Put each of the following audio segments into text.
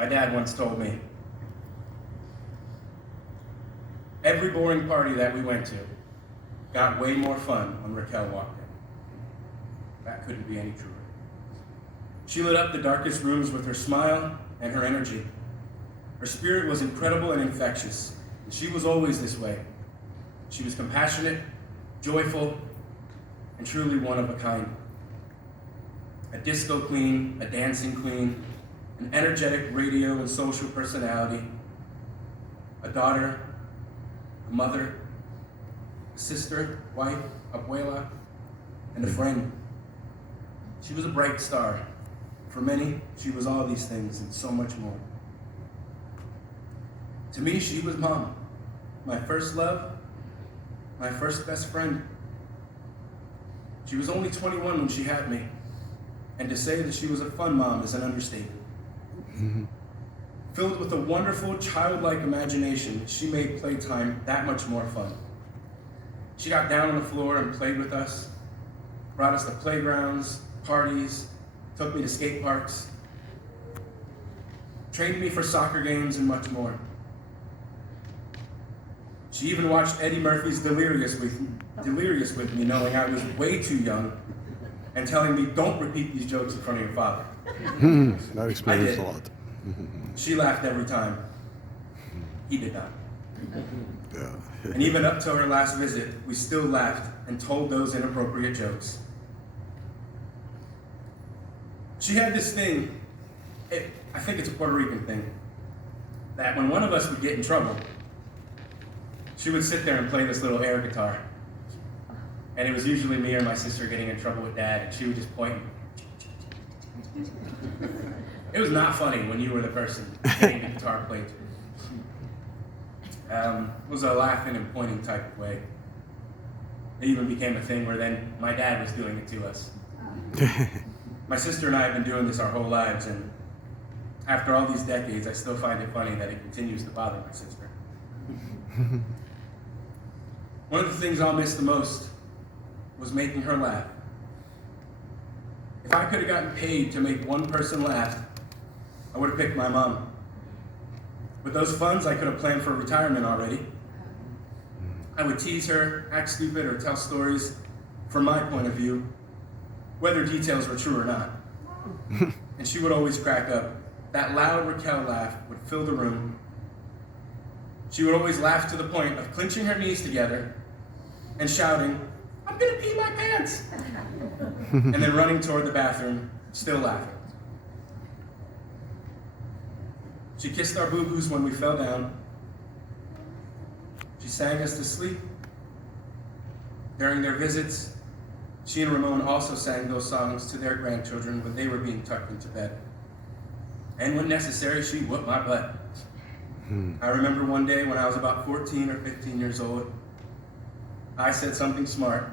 My dad once told me, every boring party that we went to got way more fun when Raquel walked in. That couldn't be any truer. She lit up the darkest rooms with her smile and her energy. Her spirit was incredible and infectious, and she was always this way. She was compassionate, joyful, and truly one of a kind. A disco queen, a dancing queen, an energetic radio and social personality, a daughter, a mother, a sister, wife, abuela, and a friend. She was a bright star. For many, she was all these things and so much more. To me, she was Mom, my first love, my first best friend. She was only 21 when she had me, and to say that she was a fun mom is an understatement. Filled with a wonderful, childlike imagination, she made playtime that much more fun. She got down on the floor and played with us, brought us to playgrounds, parties, took me to skate parks, trained me for soccer games, and much more. She even watched Eddie Murphy's Delirious with me, knowing I was way too young, and telling me, don't repeat these jokes in front of your father. That explains a lot. She laughed every time. He did not. Yeah. And even up till her last visit, we still laughed and told those inappropriate jokes. She had this thing, I think it's a Puerto Rican thing, that when one of us would get in trouble, she would sit there and play this little air guitar. And it was usually me or my sister getting in trouble with Dad, and she would just point. It was not funny when you were the person getting the guitar played to. It was a laughing and pointing type of way. It even became a thing where then my dad was doing it to us. My sister and I have been doing this our whole lives, and after all these decades, I still find it funny that it continues to bother my sister. One of the things I'll miss the most was making her laugh. If I could have gotten paid to make one person laugh, I would have picked my mom. With those funds, I could have planned for retirement already. I would tease her, act stupid, or tell stories from my point of view, whether details were true or not. And she would always crack up. That loud Raquel laugh would fill the room. She would always laugh to the point of clenching her knees together and shouting, "I'm gonna pee my pants!" and then running toward the bathroom, still laughing. She kissed our boo-boos when we fell down. She sang us to sleep. During their visits, she and Ramon also sang those songs to their grandchildren when they were being tucked into bed. And when necessary, she whooped my butt. I remember one day when I was about 14 or 15 years old, I said something smart,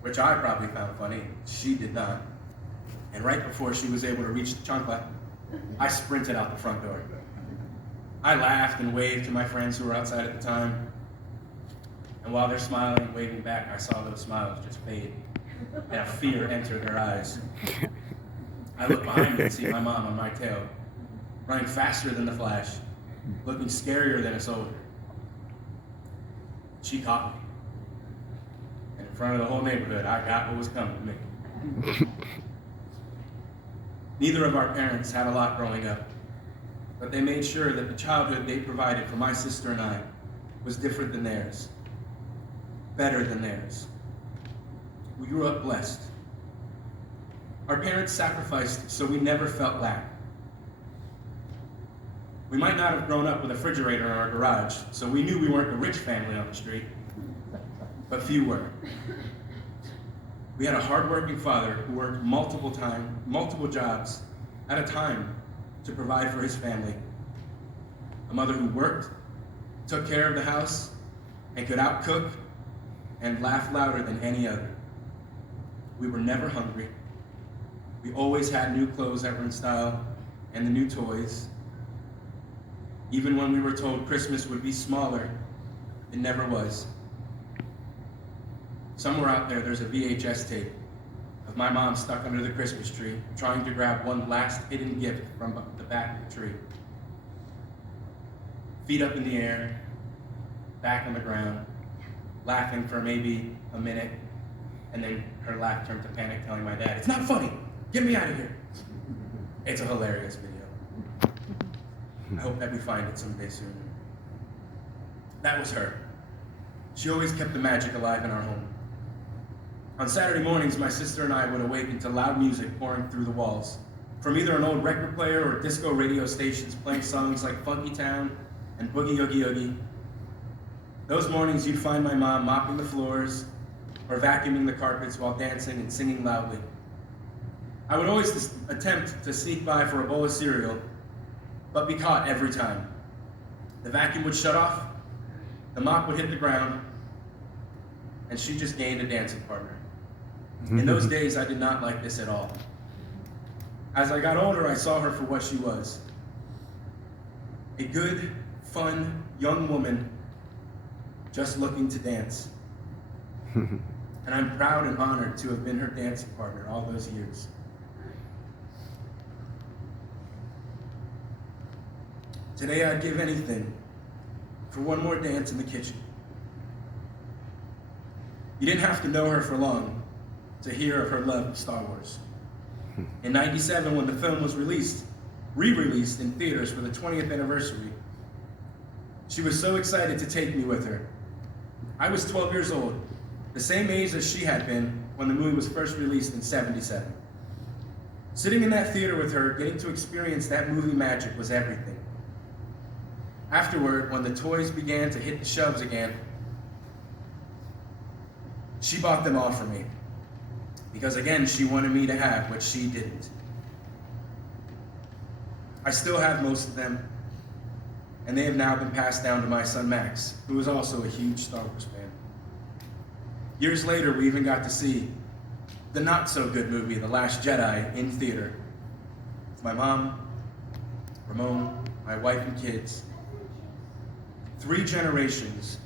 which I probably found funny. She did not. And right before she was able to reach the chancla, I sprinted out the front door. I laughed and waved to my friends who were outside at the time. And while they're smiling and waving back, I saw those smiles just fade, and a fear entered their eyes. I looked behind me and see my mom on my tail, running faster than the Flash, looking scarier than a soldier. She caught me. And in front of the whole neighborhood, I got what was coming to me. Neither of our parents had a lot growing up, but they made sure that the childhood they provided for my sister and I was different than theirs, better than theirs. We grew up blessed. Our parents sacrificed so we never felt lack. We might not have grown up with a refrigerator in our garage, so we knew we weren't the rich family on the street, but few were. We had a hardworking father who worked multiple jobs at a time to provide for his family. A mother who worked, took care of the house, and could outcook and laugh louder than any other. We were never hungry. We always had new clothes that were in style and the new toys. Even when we were told Christmas would be smaller, it never was. Somewhere out there, there's a VHS tape of my mom stuck under the Christmas tree, trying to grab one last hidden gift from the back of the tree. Feet up in the air, back on the ground, laughing for maybe a minute, and then her laugh turned to panic, telling my dad, "It's not funny, get me out of here." It's a hilarious video. I hope that we find it someday soon. That was her. She always kept the magic alive in our home. On Saturday mornings, my sister and I would awaken to loud music pouring through the walls, from either an old record player or disco radio stations playing songs like Funky Town and Boogie Oogie Oogie. Those mornings, you'd find my mom mopping the floors or vacuuming the carpets while dancing and singing loudly. I would always attempt to sneak by for a bowl of cereal, but be caught every time. The vacuum would shut off, the mop would hit the ground, and she just gained a dancing partner. In those days, I did not like this at all. As I got older, I saw her for what she was. A good, fun, young woman just looking to dance. And I'm proud and honored to have been her dancing partner all those years. Today, I'd give anything for one more dance in the kitchen. You didn't have to know her for long to hear of her love of Star Wars. In '97, when the film was re-released in theaters for the 20th anniversary, she was so excited to take me with her. I was 12 years old, the same age as she had been when the movie was first released in '77. Sitting in that theater with her, getting to experience that movie magic was everything. Afterward, when the toys began to hit the shelves again, she bought them all for me. Because again, she wanted me to have what she didn't. I still have most of them, and they have now been passed down to my son Max, who is also a huge Star Wars fan. Years later, we even got to see the not-so-good movie, The Last Jedi, in theater. With my mom, Ramon, my wife and kids. 3 generations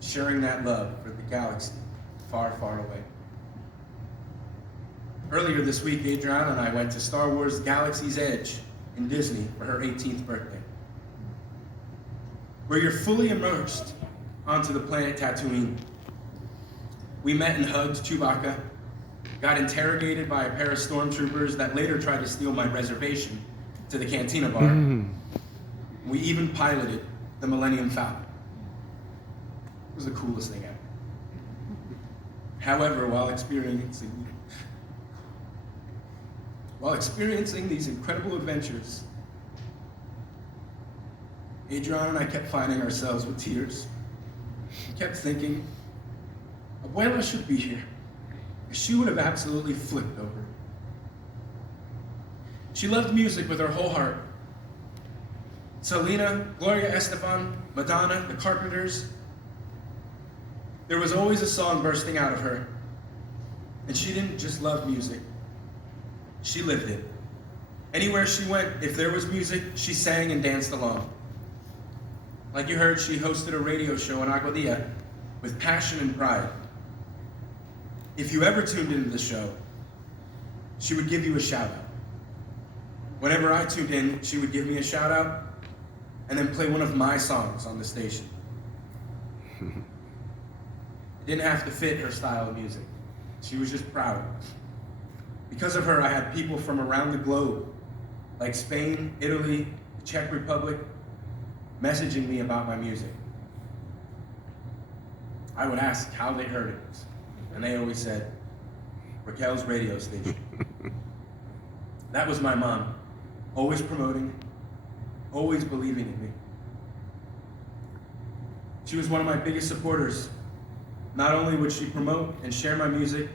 sharing that love for the galaxy far, far away. Earlier this week, Adriana and I went to Star Wars Galaxy's Edge in Disney for her 18th birthday, where you're fully immersed onto the planet Tatooine. We met and hugged Chewbacca, got interrogated by a pair of stormtroopers that later tried to steal my reservation to the Cantina Bar. We even piloted the Millennium Falcon. It was the coolest thing ever. However, while experiencing these incredible adventures, Adriana and I kept finding ourselves with tears. We kept thinking, Abuela should be here. She would have absolutely flipped over. She loved music with her whole heart. Selena, Gloria Estefan, Madonna, the Carpenters. There was always a song bursting out of her. And she didn't just love music. She lived it. Anywhere she went, if there was music, she sang and danced along. Like you heard, she hosted a radio show on Aguadilla with passion and pride. If you ever tuned into the show, she would give you a shout out. Whenever I tuned in, she would give me a shout out and then play one of my songs on the station. It didn't have to fit her style of music. She was just proud. Because of her, I had people from around the globe, like Spain, Italy, the Czech Republic, messaging me about my music. I would ask how they heard it, and they always said, Raquel's radio station. That was my mom, always promoting, always believing in me. She was one of my biggest supporters. Not only would she promote and share my music,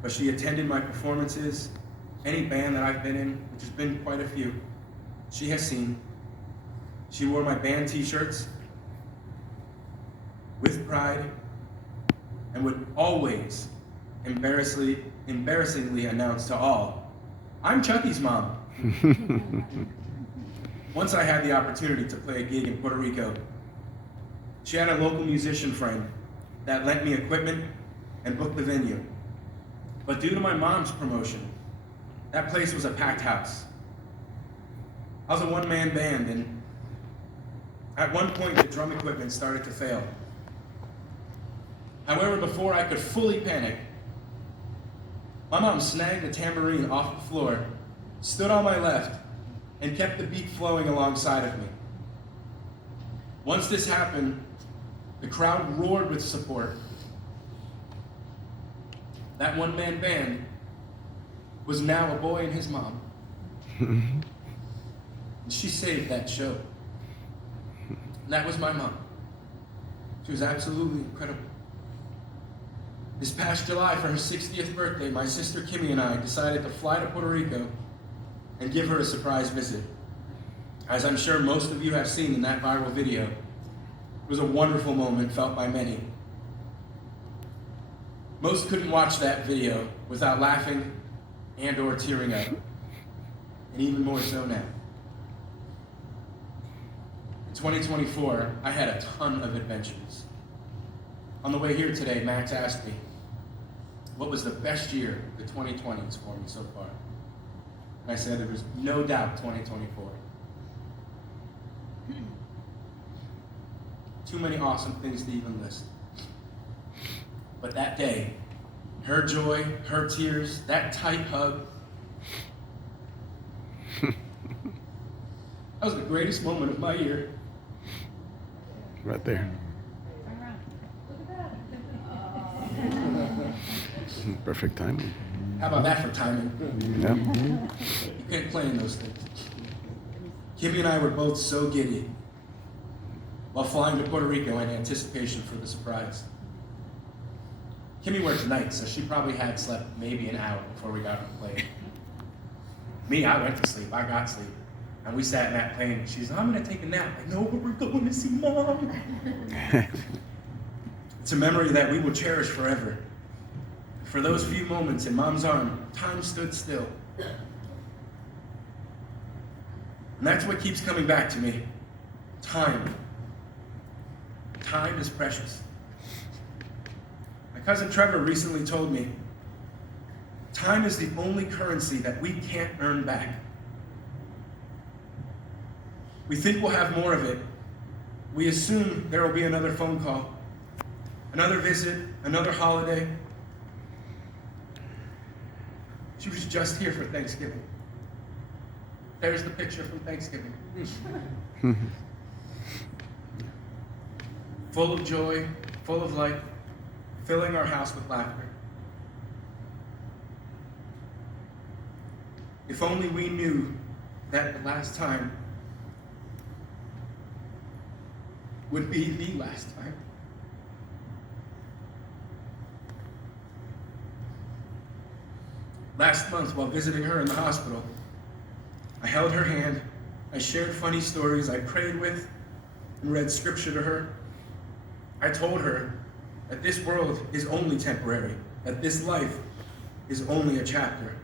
but she attended my performances, any band that I've been in, which has been quite a few, she has seen. She wore my band t-shirts with pride and would always embarrassingly announce to all, I'm Chucky's mom. Once I had the opportunity to play a gig in Puerto Rico, she had a local musician friend that lent me equipment and booked the venue. But due to my mom's promotion, that place was a packed house. I was a one-man band, and at one point the drum equipment started to fail. However, before I could fully panic, my mom snagged the tambourine off the floor, stood on my left, and kept the beat flowing alongside of me. Once this happened, the crowd roared with support. That one-man band was now a boy and his mom. And she saved that show. And that was my mom. She was absolutely incredible. This past July, for her 60th birthday, my sister Kimmy and I decided to fly to Puerto Rico and give her a surprise visit. As I'm sure most of you have seen in that viral video, it was a wonderful moment felt by many. Most couldn't watch that video without laughing and or tearing up, and even more so now. In 2024, I had a ton of adventures. On the way here today, Max asked me, what was the best year of the 2020s for me so far? And I said there was no doubt 2024. Too many awesome things to even list. But that day, her joy, her tears, that tight hug, that was the greatest moment of my year. Right there. Perfect timing. How about that for timing? Yeah. You can't plan those things. Kimmy and I were both so giddy while flying to Puerto Rico in anticipation for the surprise. Kimmy works nights, so she probably had slept maybe an hour before we got on the plane. Me, I went to sleep. I got sleep. And we sat in that plane, and she's like, I'm going to take a nap. I know, but we're going to see Mom. It's a memory that we will cherish forever. For those few moments in Mom's arm, time stood still. And that's what keeps coming back to me. Time. Time is precious. My cousin Trevor recently told me, time is the only currency that we can't earn back. We think we'll have more of it. We assume there will be another phone call, another visit, another holiday. She was just here for Thanksgiving. There's the picture from Thanksgiving. Full of joy, full of life, filling our house with laughter. If only we knew that the last time would be the last time. Last month, while visiting her in the hospital, I held her hand, I shared funny stories, I prayed with and read scripture to her. I told her that this world is only temporary, that this life is only a chapter.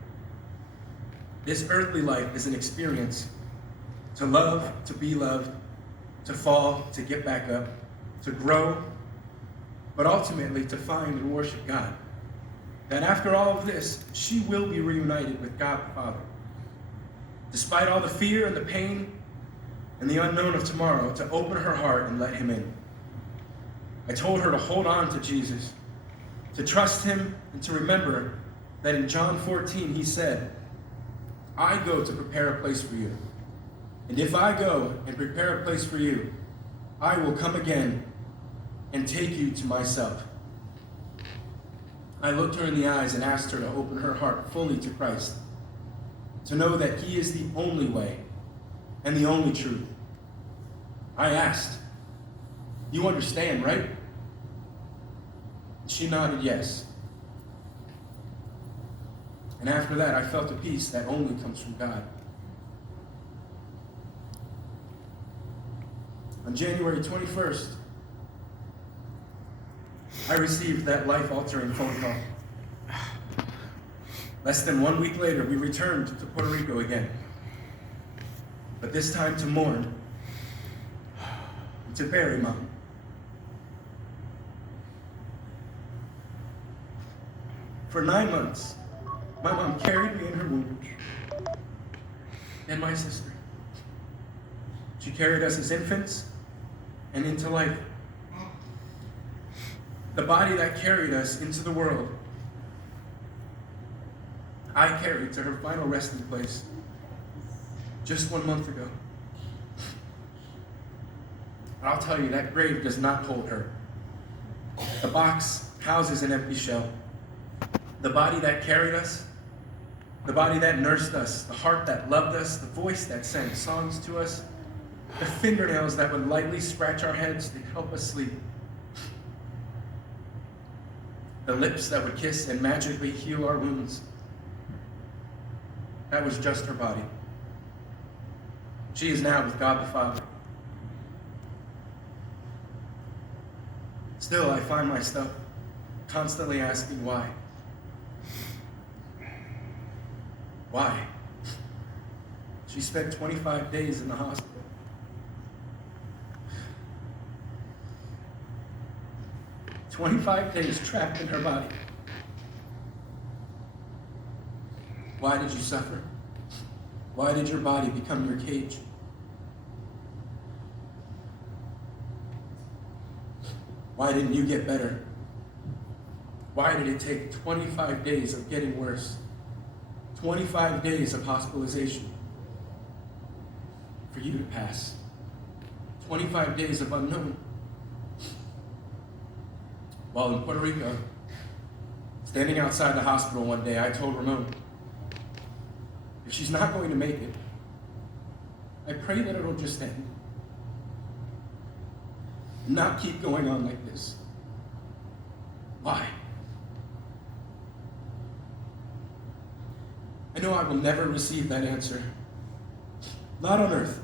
This earthly life is an experience to love, to be loved, to fall, to get back up, to grow, but ultimately to find and worship God. That after all of this, she will be reunited with God the Father. Despite all the fear and the pain and the unknown of tomorrow, to open her heart and let Him in. I told her to hold on to Jesus, to trust Him, and to remember that in John 14, He said, I go to prepare a place for you. And if I go and prepare a place for you, I will come again and take you to myself. I looked her in the eyes and asked her to open her heart fully to Christ, to know that He is the only way and the only truth. I asked, you understand, right? She nodded yes. And after that, I felt a peace that only comes from God. On January 21st, I received that life-altering phone call. Less than 1 week later, we returned to Puerto Rico again. But this time to mourn and to bury Mom. For 9 months, my mom carried me in her womb, and my sister. She carried us as infants and into life. The body that carried us into the world, I carried to her final resting place just 1 month ago. But I'll tell you, that grave does not hold her. The box houses an empty shell. The body that carried us, the body that nursed us, the heart that loved us, the voice that sang songs to us, the fingernails that would lightly scratch our heads to help us sleep, the lips that would kiss and magically heal our wounds. That was just her body. She is now with God the Father. Still, I find myself constantly asking why. Why? She spent 25 days in the hospital. "25 days trapped in her body. Why did you suffer? Why did your body become your cage? Why didn't you get better? Why did it take 25 days of getting worse? 25 days of hospitalization for you to pass. 25 days of unknown. While in Puerto Rico, standing outside the hospital one day, I told Ramon, if she's not going to make it, I pray that it'll just end. Not keep going on like this. Why? I know I will never receive that answer. Not on earth.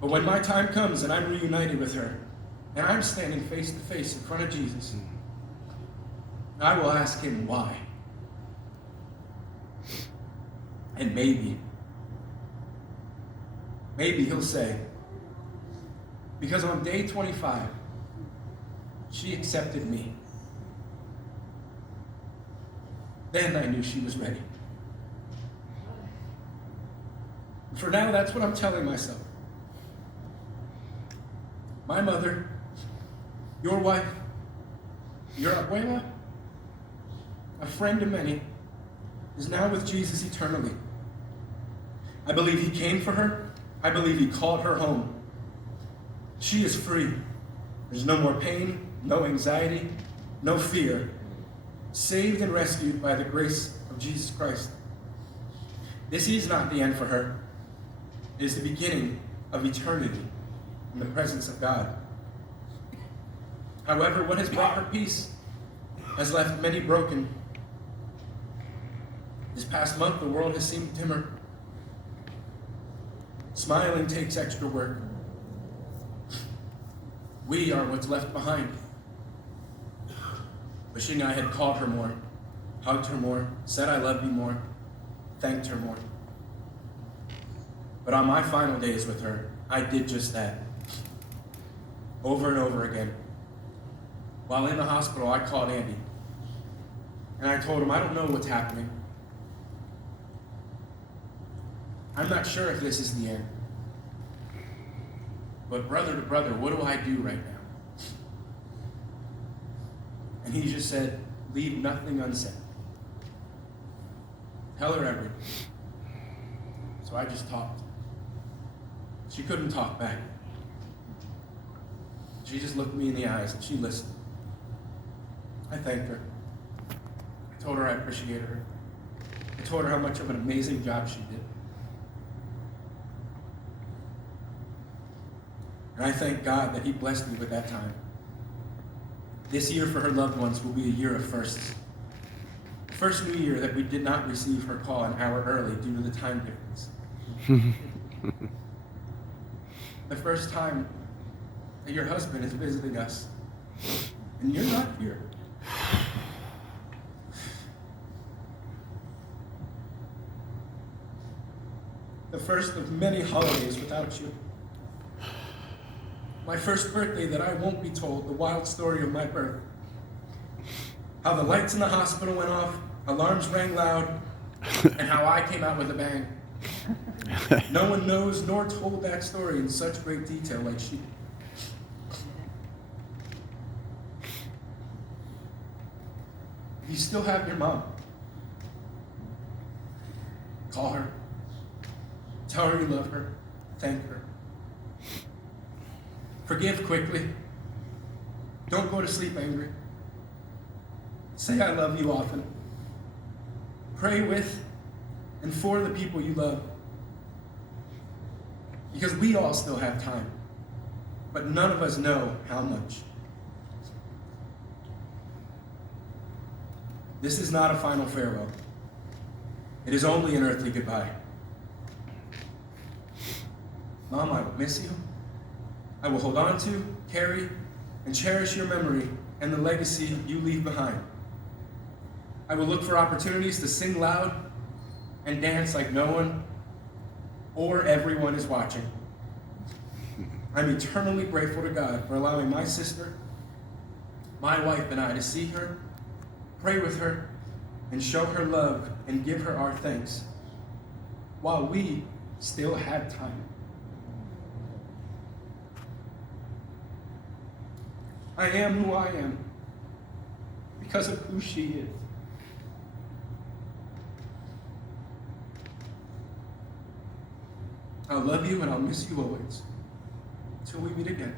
But when my time comes and I'm reunited with her, and I'm standing face to face in front of Jesus, I will ask him why. And maybe he'll say, because on day 25, she accepted me. Then I knew she was ready. For now, that's what I'm telling myself. My mother, your wife, your abuela, a friend of many, is now with Jesus eternally. I believe he came for her. I believe he called her home. She is free. There's no more pain, no anxiety, no fear. Saved and rescued by the grace of Jesus Christ. This is not the end for her. It is the beginning of eternity in the presence of God. However, what has brought her peace has left many broken. This past month, the world has seemed dimmer. Smiling takes extra work. We are what's left behind. Wishing I had called her more, hugged her more, said I love you more, thanked her more. But on my final days with her, I did just that. Over and over again. While in the hospital, I called Andy. And I told him, I don't know what's happening. I'm not sure if this is the end. But brother to brother, what do I do right now? And he just said, leave nothing unsaid. Tell her everything. So I just talked. She couldn't talk back. She just looked me in the eyes and she listened. I thanked her. I told her I appreciated her. I told her how much of an amazing job she did. And I thank God that he blessed me with that time. This year for her loved ones will be a year of firsts. The first New Year that we did not receive her call an hour early due to the time difference. The first time that your husband is visiting us and you're not here. The first of many holidays without you. My first birthday that I won't be told, the wild story of my birth. how the lights in the hospital went off, alarms rang loud, and how I came out with a bang. No one knows nor told that story in such great detail like she did. You still have your mom. Call her. Tell her you love her. Thank her. Forgive quickly. Don't go to sleep angry. Say I love you often. Pray with and for the people you love. Because we all still have time, but none of us know how much. This is not a final farewell. It is only an earthly goodbye. Mom, I will miss you. I will hold on to, carry, and cherish your memory and the legacy you leave behind. I will look for opportunities to sing loud and dance like no one or everyone is watching. I'm eternally grateful to God for allowing my sister, my wife, and I to see her, pray with her, and show her love and give her our thanks while we still have time. I am who I am because of who she is. I'll love you and I'll miss you always. Till we meet again.